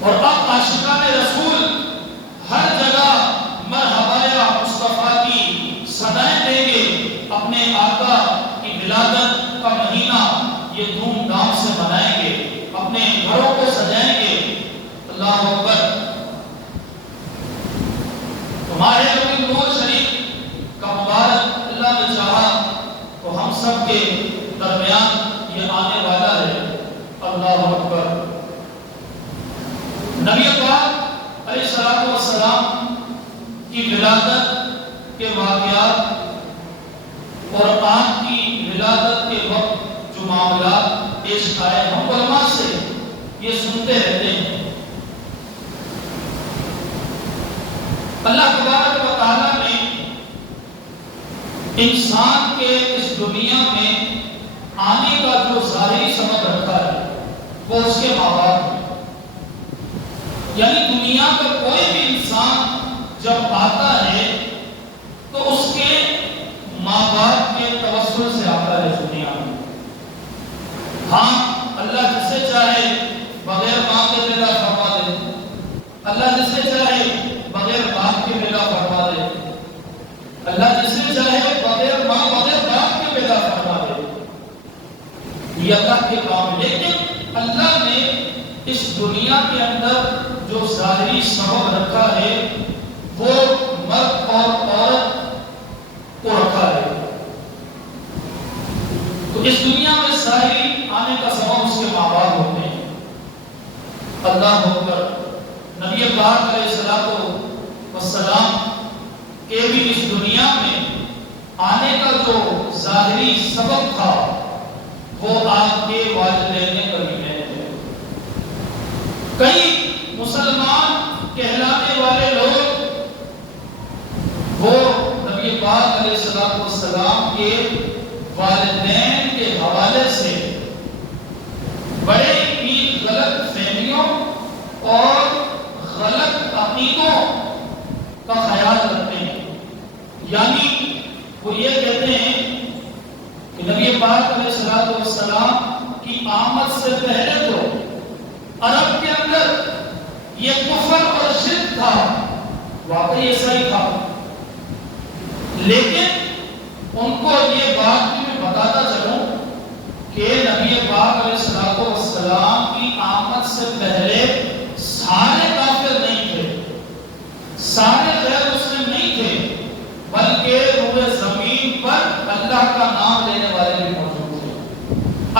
اور اب عاشقان رسول ہر جگہ مرحبا اپنے گھروں کو سجائیں گے. اللہ اکبر. ہمارے نبی نور شریف کا مبارک اللہ نے چاہا تو ہم سب کے درمیان یہ آنے والا ہے. اللہ اکبر. نبی پاک علیہ الصلوۃ والسلام کی ولادت کے واقعات اور آپ کی ولادت کے وقت جو معاملات پیش آئے ہم علماء سے یہ سنتے رہتے ہیں. اللہ تبارک و تعالیٰ نے انسان کے اس دنیا میں آنے کا جو ظاہری سبب رکھا ہے وہ اس کے ماں باپ ہیں. یعنی دنیا کا کوئی بھی انسان جب آتا ہے تو اس کے ماں باپ کے توسل سے آتا ہے دنیا میں. ہاں اللہ جسے چاہے بغیر ماں کے پیدا فرما دے, اللہ جسے چاہے بغیر باپ کے پیدا فرما دے, اللہ جسے چاہے بغیر ماں بغیر باپ کے پیدا فرما دے. یہ اللہ کے کام. لیکن اللہ نے اس دنیا کے اندر جو ظاہری سبب رکھا ہے وہ مرد اور عورت کو رکھا ہے. تو اس دنیا میں ظاہری آنے کا سبب اس کے ماں باپ ہوتے ہیں. اللہ اکبر. نبی پاک علیہ الصلوۃ والسلام کے بھی اس دنیا میں آنے کا جو ظاہری سبب تھا وہ آپ کے والدین کریمین تھے. کئی مسلمان کہلانے والے لوگ وہ نبی پاک علیہ الصلوۃ والسلام کے والدین کے حوالے سے بڑے ہی غلط فہمیوں اور غلط عقیدوں کا خیال رکھتے ہیں. یعنی وہ یہ کہتے ہیں کہ نبی پاک علیہ الصلوۃ والسلام کی آمد سے پہلے تو عرب کے اندر یہ کفر اور شرک تھا. واقعی ایسا ہی تھا, لیکن ان کو یہ بات بھی میں بتاتا چلوں کہ نبی پاک علیہ الصلوۃ والسلام کی آمد سے پہلے سارے کافر نہیں تھے, سارے غیر مسلم نہیں تھے, بلکہ روئے زمین پر اللہ کا نام لینے والے بھی موجود تھے,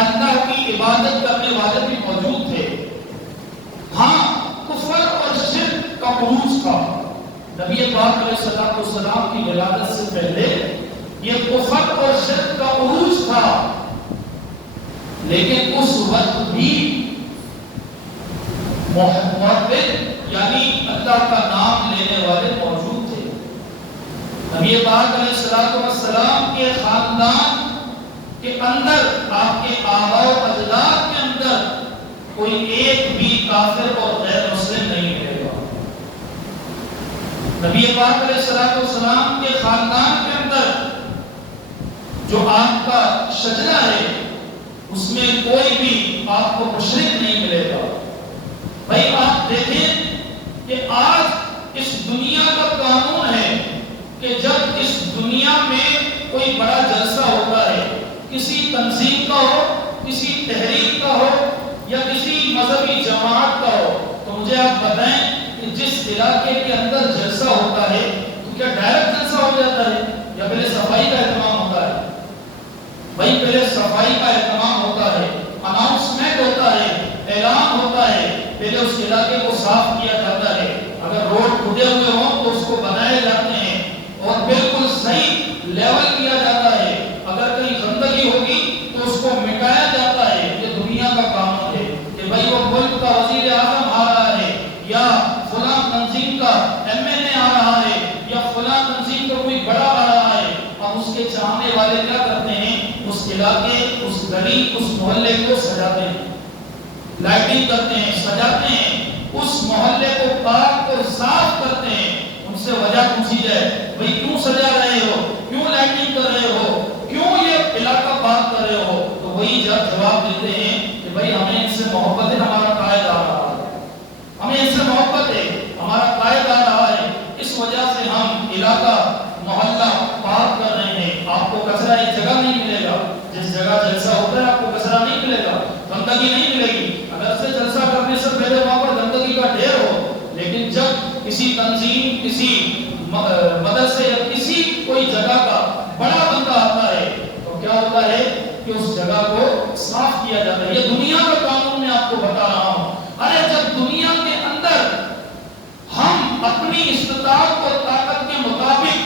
اللہ کی عبادت کرنے والے بھی موجود تھے. ہاں کفر اور شرک کا عروج تھا. نبی پاک علیہ الصلوۃ والسلام کی ولادت سے پہلے یہ کفر اور شرک کا عروج تھا, لیکن اس وقت بھی محمد یعنی اللہ کا نام لینے والے موجود تھے. نبی پاک علیہ الصلوۃ والسلام کے خاندان کے اندر, آپ کے آباء و اجداد کے اندر کوئی ایک بھی کافر اور غیر مسلم نہیں رہے گا. نبی پاک علیہ الصلوۃ والسلام کے خاندان کے اندر جو آپ کا شجرہ ہے اس میں کوئی بھی آپ کو مشرک نہیں ملے گا. بھائی آپ دیکھیں کہ آج اس دنیا کا قانون ہے کہ جب اس دنیا میں کوئی بڑا جلسہ ہوتا ہے, کسی تنظیم کا ہو, کسی تحریک کا ہو یا کسی مذہبی جماعت کا ہو, تو مجھے آپ بتائیں کہ جس علاقے کے اندر جلسہ ہوتا ہے تو کیا ڈائریکٹ جلسہ ہو جاتا ہے یا پہلے صفائی کا اہتمام ہوتا ہے؟ بھائی پہلے صفائی کا اہتمام ہوتا ہے, اناؤنسمنٹ ہوتا ہے, اعلان ہوتا ہے, پہلے اس علاقے کو صاف کیا جاتا ہے. اگر روڈ ٹوٹے ہوئے ہوں تو اس کو بنائے جاتے ہیں اور بالکل صحیح لیول کیا جاتا ہے. اگر کہیں گندگی ہوگی تو اس کو مٹایا جاتا ہے. یہ دنیا کا قانون ہے کہ بھائی وہ ملک کا وزیر اعظم آ رہا ہے یا فلاں تنظیم کا MLA آ رہا ہے یا فلاں تنظیم کا کوئی بڑا آ رہا ہے, اب اس کے چاہنے والے کیا کرتے ہیں, اس علاقے, اس گلی, اس محلے کو سجاتے ہیں, لائٹنگ کرتے ہیں, سجاتے ہیں, اس محلے کو پاک اور صاف کرتے ہیں. ان سے وجہ پوچھی جائے, بھئی کیوں سجا رہے ہو, کیوں لائٹنگ کر رہے ہو, کیوں یہ علاقہ پاک کر رہے ہو, تو وہی جواب دیتے ہیں کہ بھئی ہمیں ان سے محبت ہے, ہمارا قائد آ رہا ہے, ہمیں ان سے محبت ہے, ہمارا قائد آ رہا ہے, اس وجہ سے ہم علاقہ محلہ پاک کر رہے ہیں. آپ کو کچرا ایک جگہ نہیں ملے گا, جس جگہ جلسہ ہوتا ہے آپ کو کچرا نہیں ملے گا, گندگی نہیں ملے گی. اگر سے پھیلے وہاں پر گندگی کا ڈھیر ہو، لیکن جب کسی تنظیم، کسی مدرسے یا کسی کوئی جگہ کا بڑا بندہ آتا ہے تو کیا ہوتا ہے کہ اس جگہ کو صاف کیا جاتا ہے۔ یہ دنیا کا قانون میں آپ کو بتا رہا ہوں۔ ارے جب دنیا کے اندر ہم اپنی استطاعت اور طاقت کے مطابق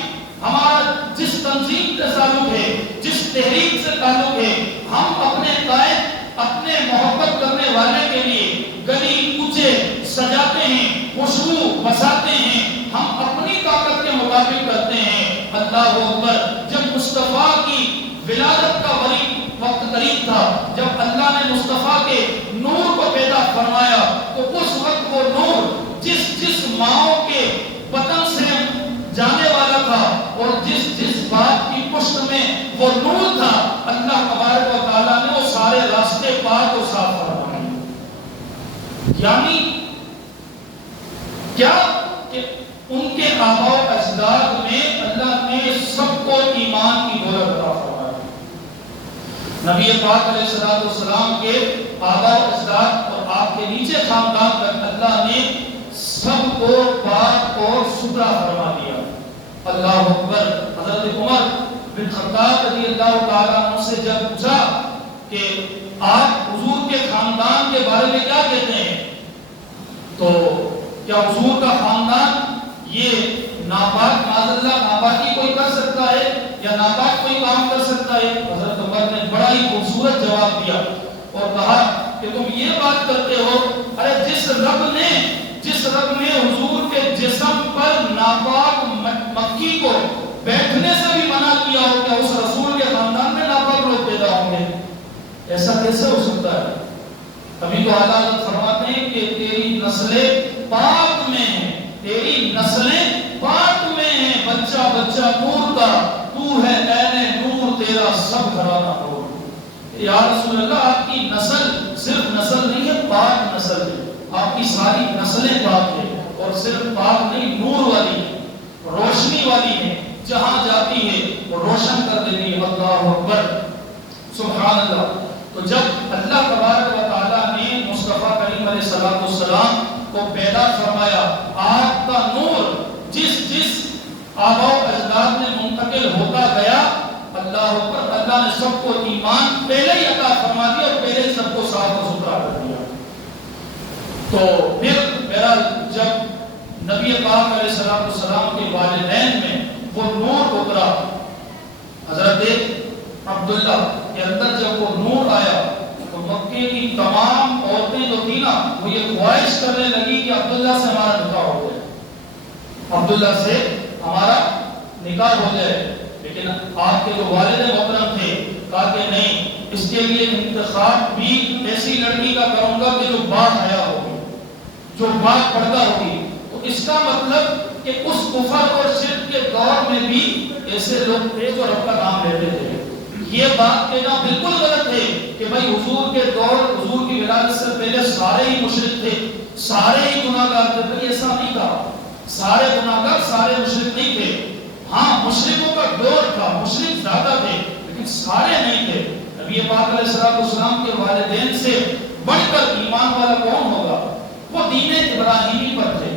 ہمارا جس تنظیم سے تعلق ہے، جس تحریک سے تعلق ہے، ہم اپنے قائد، اپنے محبت کرنے والے کے لیے گلی کوچے سجاتے ہیں، خوشبو بساتے ہیں، ہم اپنی طاقت کے مطابق کرتے ہیں۔ اللہ اکبر۔ جب مصطفیٰ کی ولادت کا وقت قریب تھا، جب اللہ نے مصطفیٰ کے نور کو پیدا فرمایا، تو اس وقت وہ نور جس ماؤں کے بطن سے جانے والا تھا اور جس بات کی پشت میں وہ نور تھا، اللہ تبارک و تعالیٰ نے وہ سارے راستے پاک اور صاف فرمائے۔ یعنی کیا کہ ان کے آباء و اجداد میں اللہ نے سب کو ایمان کی دولت عطا فرمائی۔ نبی پاک علیہ السلام کے آباء و اجداد اور آپ کے نیچے خاندان تک اللہ نے سب کو پاک اور ستھرا فرما دیا۔ اللہ اکبر۔ حضرت عمر بن خطاب رضی اللہ تعالیٰ عنہ سے جب پوچھا کہ آپ حضور کے خاندان کے بارے میں کیا کہتے ہیں، تو کیا حضور کا خاندان یہ ناپاک، معاذ اللہ ناپاکی کوئی کر سکتا ہے یا ناپاک کوئی کام کر سکتا ہے؟ حضرت عمر نے بڑا ہی خوبصورت جواب دیا اور کہا کہ تم یہ بات کرتے ہو، ارے جس رب نے حضور کے جسم پر ناپاک مکھی کو بیٹھنے سے بھی منع کیا ہو، کیا اس رسول کے خاندان میں ناپاک لوگ پیدا ہوں گے؟ ایسا کیسے ہو سکتا ہے؟ کبھی تو اعلیٰ حضرت فرماتے ہیں کہ تیری نسلیں پاک میں ہیں، تیری نسلیں پاک میں ہیں، بچہ بچہ نور کا، تو ہے عین نور، تیرا سب گھرانہ نور۔ یا رسول اللہ، آپ کی نسل صرف نسل نہیں ہے، پاک نسل ہے، آپ کی ساری نسلیں پاک ہیں، اور صرف پاک نہیں، نور والی ہے، روشنی والی ہے، جہاں جاتی ہے وہ روشن کر دیتی ہے۔ اللہ اکبر، سبحان اللہ۔ تو جب اللہ تبارک و تعالیٰ نے مصطفیٰ کریم علیہ السلام کو پیدا فرمایا، آپ کا نور جس آباء و اجداد میں منتقل ہوتا گیا، اللہ اکبر، اللہ نے سب کو ایمان پہلے ہی عطا فرما دیا اور پہلے ہی سب کو صاف و ستھرا کر دیا۔ تو پھر بہرحال جب نبی پاک علیہ السلام کے والدین میں وہ نور اترا، حضرت عبداللہ کے اندر جب وہ نور آیا تو مکے کی تمام عورتیں جو تھی نا، وہ یہ خواہش کرنے لگی کہ عبداللہ سے ہمارا نکاح ہو جائے، عبداللہ سے ہمارا نکاح ہو جائے۔ لیکن آپ کے جو والد محترم تھے کہا کہ نہیں، اس کے لیے انتخاب بھی ایسی لڑکی کا کروں گا کہ جو باحیا ہوگی، جو پاک پردہ ہوگی۔ تو اس کا مطلب کہ اس کفر اور شرک کے دور میں بھی ایسے لوگ تھے جو رب کا نام لیتے تھے۔ یہ بات کہنا بالکل غلط ہے کہ بھائی حضور کے دور، حضور کی ولادت سے پہلے سارے ہی مشرک تھے، سارے ہی گناہگار تھے، بھائی ایسا نہیں کہا۔ سارے گناہگار، سارے مشرک نہیں تھے۔ ہاں مشرکوں کا دور تھا، مشرک زیادہ تھے، لیکن سارے نہیں تھے۔ نبی پاک علیہ السلام کے والدین سے بڑھ کر ایمان والا کون ہوگا؟ وہ دین ابراہیمی پر تھے،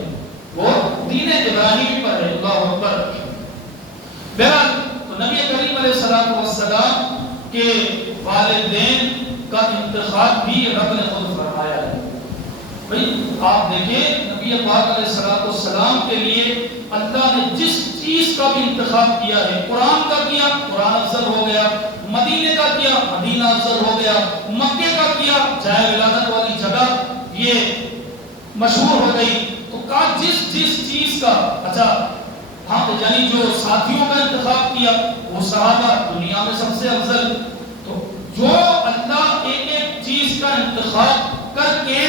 وہ دین ابراہیمی پر ہے۔ اللہ اکبر۔ بہرحال تو نبی کریم علیہ السلام کے والدین کا انتخاب بھی رب نے خود فرمایا ہے۔ بھئی آپ دیکھیں نبی پاک علیہ السلام کے لیے اللہ نے جس چیز کا بھی انتخاب کیا ہے، قرآن کا کیا، قرآن افضل ہو گیا، مدینے کا کیا، مدینہ افضل ہو گیا، مکے کا کیا، چاہے ولادت والی جگہ یہ مشہور ہو گئی، تو کہا جس چیز کا، اچھا ہاں یعنی جو ساتھیوں کا انتخاب کیا وہ صحابہ دنیا میں سب سے افضل۔ تو جو اللہ ایک ایک چیز کا انتخاب کر کے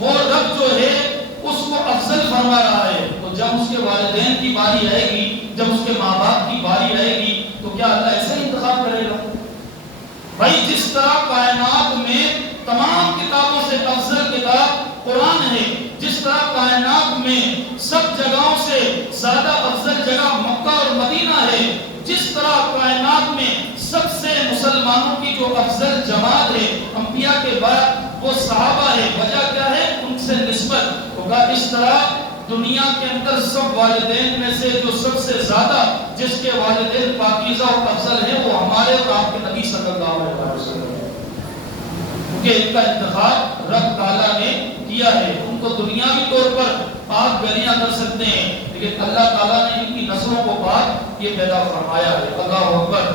وہ رب جو ہے اس کو افضل فرما رہا ہے، تو جب اس کے والدین کی باری آئے گی، جب اس کے ماں باپ کی باری آئے گی، تو کیا اللہ ایسے ہی انتخاب کرے گا؟ بھائی جس طرح کائنات میں تمام کتابوں سے افضل کتاب قرآن ہے، جس طرح کائنات میں سب جگہوں سے زیادہ افضل جگہ مکہ اور مدینہ ہے، جس طرح کائنات میں سب سے مسلمانوں کی جو افضل جماعت ہے انبیاء کے بعد وہ صحابہ ہے، وجہ کیا ہے؟ ان سے نسبت ہوگا. اس طرح دنیا کے اندر سب والدین میں سے جو سب سے زیادہ جس کے والدین پاکیزہ اور افضل ہیں وہ ہمارے اور آپ کے نبی صلی اللہ علیہ وسلم ہیں، کیونکہ ان کا انتخاب رب تعالیٰ نے کیا ہے. ان کو دنیاوی طور پر آپ گلیاں کر سکتے ہیں، لیکن اللہ تعالیٰ نے ان کی نسلوں کو پاک یہ پیدا فرمایا ہے. اللہ اکبر،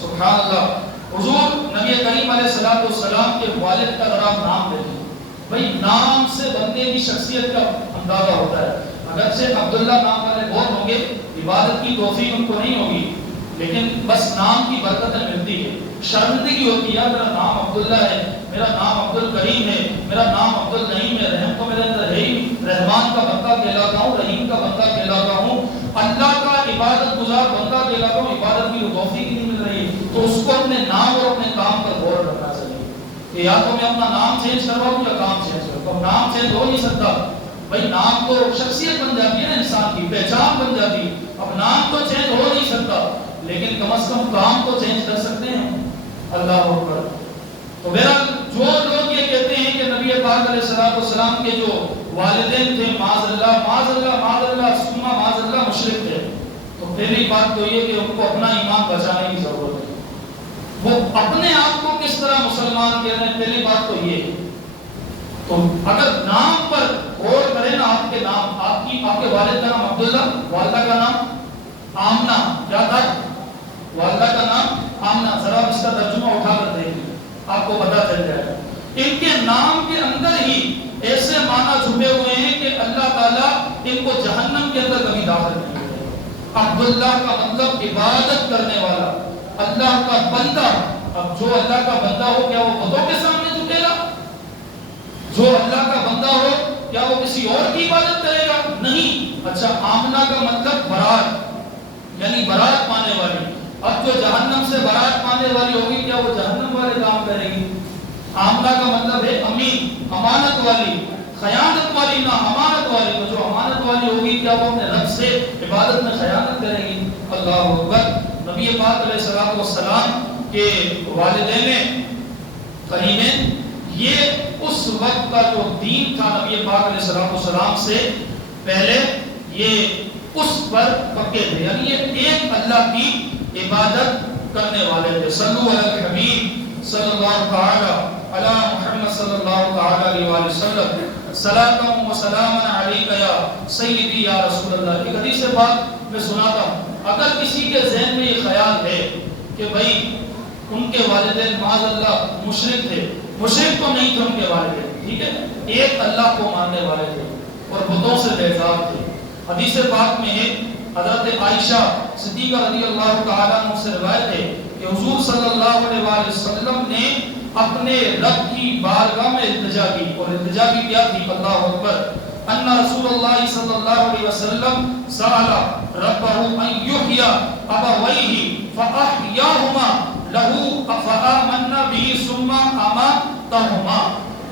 سبحان اللہ. حضور نبی کریم علیہ السلام کے والد کا اگر آپ نام دیکھیں، بھائی نام سے بندے کی شخصیت کا اندازہ ہوتا ہے. اگرچہ عبداللہ نام والے بہت ہوں گے، عبادت کی توفیق ان کو نہیں ہوگی، لیکن بس نام کی برکتیں ملتی ہے. شرمندگی ہوتی ہے، میرا نام عبداللہ ہے، میرا نام عبد الکریم ہے، میرا نام عبد النعیم ہے، رحم تو میرے اندر ہے ہی، رحمان کا بندہ کہلاتا ہوں، رحیم کا بندہ کہلاتا ہوں، اللہ کا عبادت گزار بندہ کہلاتا ہوں. عبادت کی توفیق نہیں مل رہی ہے تو اس کو اپنے نام اور اپنے کام پر غور رکھنا چاہیے کہ یا تو میں اپنا نام چینج کرواؤں یا کام چینج کرواؤں. نام چینج ہو نہیں سکتا بھائی، نام تو شخصیت بن جاتی ہے نا، انسان کی پہچان بن جاتی ہے. اب نام تو چینج ہو نہیں سکتا، لیکن کم از کم کام تو چینج کر سکتے ہیں. اللہ اکبر. تو میرا جو لوگ یہ کہتے ہیں کہ نبی پاک علیہ السلام کے جو والدین تھے معاذ اللہ معاذ اللہ معاذ اللہ ثم معاذ اللہ مشرک تھے، تو پہلی بات تو یہ کہ ان کو اپنا ایمان بچانے کی ضرورت ہے. وہ اپنے آپ کو کس طرح مسلمان کہہ رہے ہیں، پہلی بات تو یہ. تو اگر نام پر غور کریں نا، آپ کے نام، آپ کے والد کا نام عبداللہ، والدہ کا نام آمنہ، کیا تھا؟ والدہ کا نام آمنہ. ذرا اس کا ترجمہ اٹھا کر دیکھیں، آپ کو پتہ چل جائے گا. ان کے نام کے اندر ہی ایسے معنی چھپے ہوئے ہیں کہ اللہ تعالیٰ ان کو جہنم کے اندر کبھی داخل نہیں کرے گا. عبداللہ کا مطلب عبادت کرنے والا، اللہ کا بندہ. اب جو اللہ کا بندہ ہو کیا وہ بتوں کے سامنے جھکے گا؟ جو اللہ کا بندہ ہو کیا وہ کسی اور کی عبادت کرے گا؟ نہیں. اچھا، آمنہ کا مطلب برات، یعنی برات پانے والی. اب جو جہنم سے برات پانے والی ہوگی کیا وہ جہنم والے کام کرے گی؟ آمنہ کا مطلب ہے امین، امانت والی، خیانت والی نہ، امانت والی. تو جو امانت والی ہوگی کیا وہ اپنے رب سے عبادت میں خیانت کرے گی؟ اللہ اکبر. نبی پاک علیہ السلام کے والدین کریمین یہ اس وقت کا جو دین تھا نبی پاک علیہ السلام سے پہلے، یہ اس پر پکے تھے، یعنی یہ ایک اللہ کی عبادت کرنے والے تھے. صلو علی الحبیب صلی اللہ تعالی علی محمد صلی اللہ تعالی علیہ وآلہ وسلم. صلاۃ و سلام علیک یا سیدی یا رسول اللہ. ایک حدیث پاک میں سناتا ہوں. اگر کسی کے ذہن میں یہ خیال ہے کہ بھائی ان کے والدین معاذ اللہ مشرک تھے، مشرک تو نہیں تھے ان کے والدین، ٹھیک ہے، ایک اللہ کو ماننے والے تھے اور بتوں سے بیزار تھے. حدیث پاک میں ہے، حضرت عائشہ صدیقہ رضی اللہ تعالیٰ عنہ سے روایت ہے کہ حضور صلی اللہ علیہ وسلم نے اپنے رب کی بارگاہ میں التجا کی، اور التجا بھی کیا تھی؟ اللہ اکبر. ان رسول اللہ صلی اللہ علیہ وسلم سأل ربہ ان یحیی ابویہ فاحیاہما لہ فآمنا بہ ثم اماتہما.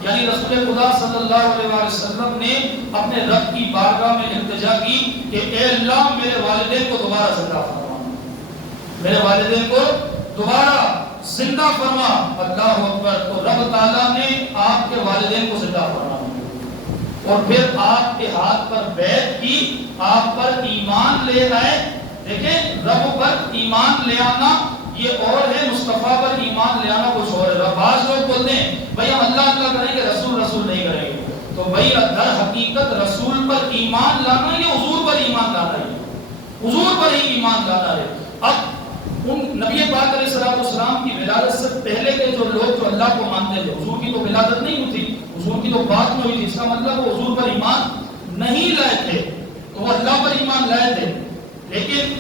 یعنی رسول خدا صلی اللہ علیہ وسلم نے اپنے رب کی بارگاہ میں التجا کی کہ اے اللہ میرے والدین کو دوبارہ زندہ فرما، میرے والدین کو دوبارہ زندہ فرما. اللہ اکبر. تو رب تعالیٰ نے آپ کے والدین کو زندہ فرما اور پھر آپ کے ہاتھ پر بیعت کی، آپ پر ایمان لے آئے. دیکھیں، رب پر ایمان لے آنا یہ اور ہے، مصطفیٰ پر ایمان لے آنا کچھ اور ہے. بعض لوگ بولتے ہیں بھئی ہم اللہ اللہ کریں گے، رسول رسول نہیں کریں گے. تو بھئی در حقیقت رسول پر ایمان لانا یہ حضور پر ایمان لانا ہے، حضور پر ہی ایمان لانا ہے. اب ان نبی پاک علیہ السلام کی ولادت سے پہلے کے جو لوگ جو اللہ کو مانتے تھے، حضور کی تو ولادت نہیں ہوئی تھی، حضور کی تو بات نہیں ہوئی تھی، اس کا مطلب وہ حضور پر ایمان نہیں لائے تھے، تو وہ اللہ پر ایمان لائے تھے. لیکن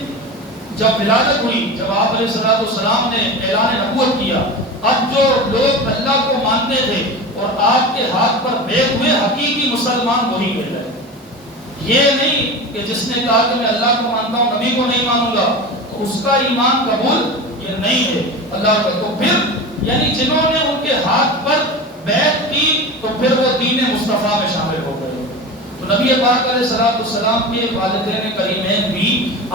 جب ولادت ہوئی، جب آپ علیہ السلام نے اعلان نبوت کیا، اب جو لوگ اللہ کو مانتے تھے اور آپ کے ہاتھ پر بیعت ہوئے، حقیقی مسلمان وہی مل رہے. یہ نہیں کہ جس نے کہا کہ میں اللہ کو مانتا ہوں نبی کو نہیں مانوں گا تو اس کا ایمان قبول یہ نہیں ہے. اللہ کا تو پھر یعنی جنہوں نے ان کے ہاتھ پر بیعت کی تو پھر وہ دین مصطفیٰ میں شامل ہو گئے. تو نبی پاک علیہ السلام کے والدین کریمین بھی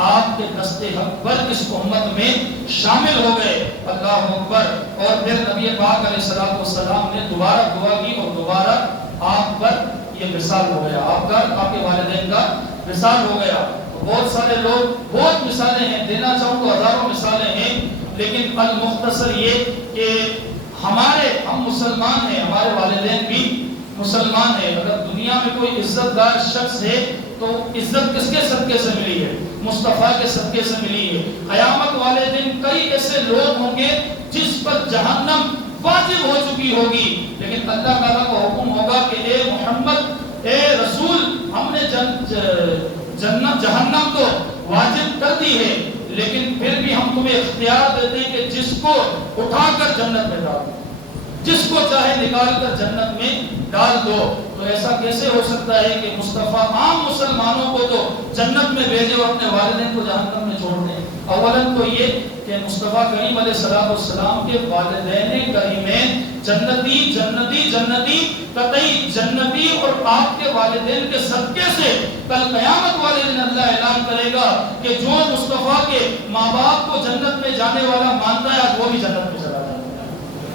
آپ کے دست حق پر اس امت میں شامل ہو گئے. اللہ اکبر. اور پھر نبی پاک علیہ السلام نے دوبارہ دعا کی اور دوبارہ آپ پر یہ وصال ہو گیا، آپ کے والدین کا وصال ہو گیا۔ بہت سارے لوگ، بہت مثالیں ہیں، دینا چاہوں تو ہزاروں مثالیں ہیں، لیکن المختصر یہ کہ ہم مسلمان ہیں، ہمارے والدین بھی مسلمان ہیں۔ اگر دنیا میں کوئی عزت دار شخص ہے تو عزت کس کے صدقے سے ملی ہے؟ مصطفیٰ کے صدقے سے ملی ہے۔ قیامت والے دن کئی ایسے لوگ ہوں گے جس پر جہنم واجب ہو چکی ہوگی، لیکن اللہ تعالیٰ کا حکم ہوگا کہ اے محمد، اے رسول، ہم نے جہنم تو واجب کر دی ہے، لیکن پھر بھی ہم تمہیں اختیار دیتے ہیں کہ جس کو اٹھا کر جنت میں ڈال دو، جس کو چاہے نکال کر جنت میں ڈال دو۔ تو ایسا کیسے ہو سکتا ہے کہ مصطفیٰ عام مسلمانوں کو تو جنت میں بھیجے اور اپنے والدین کو جہنم میں چھوڑ دیں؟ اولاً تو یہ کہ مصطفیٰ کریم علیہ السلام کے والدین کریمین جنتی قطعی جنتی، اور آپ کے والدین کے صدقے سے کل قیامت والے دن اللہ اعلان کرے گا کہ جو مصطفیٰ کے ماں باپ کو جنت میں جانے والا مانتا ہے وہ بھی جنت میں چلا جائے گا۔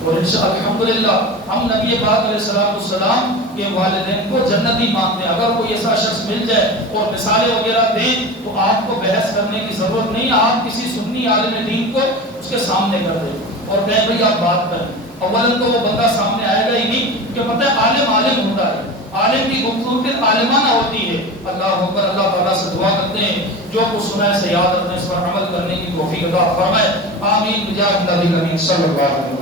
اور الحمدللہ ہم نبی پاک علیہ السلام کے والدین کو جنتی مانتے ہیں۔ اگر کوئی ایسا شخص مل جائے اور مثالیں وغیرہ دیں تو آپ کو بحث کرنے کی ضرورت نہیں، آپ کسی سنی عالم دین کو اس کے سامنے کر دیں اور کہیں بھائی آپ بات کریں۔ اولاً تو وہ بندہ سامنے آئے گا ہی نہیں، کہ پتہ ہے عالم ہوتا ہے، عالم کی گفتگو پھر عالمانہ ہوتی ہے۔ اللہ اکبر، اللہ تعالیٰ سے دعا کرتے ہیں جو کچھ سنا ہے سے یاد رکھنے، اس پر عمل کرنے کی توفیق عطا فرمائے۔ آمین بجاہ نبی کریم صلی اللہ علیہ وسلم۔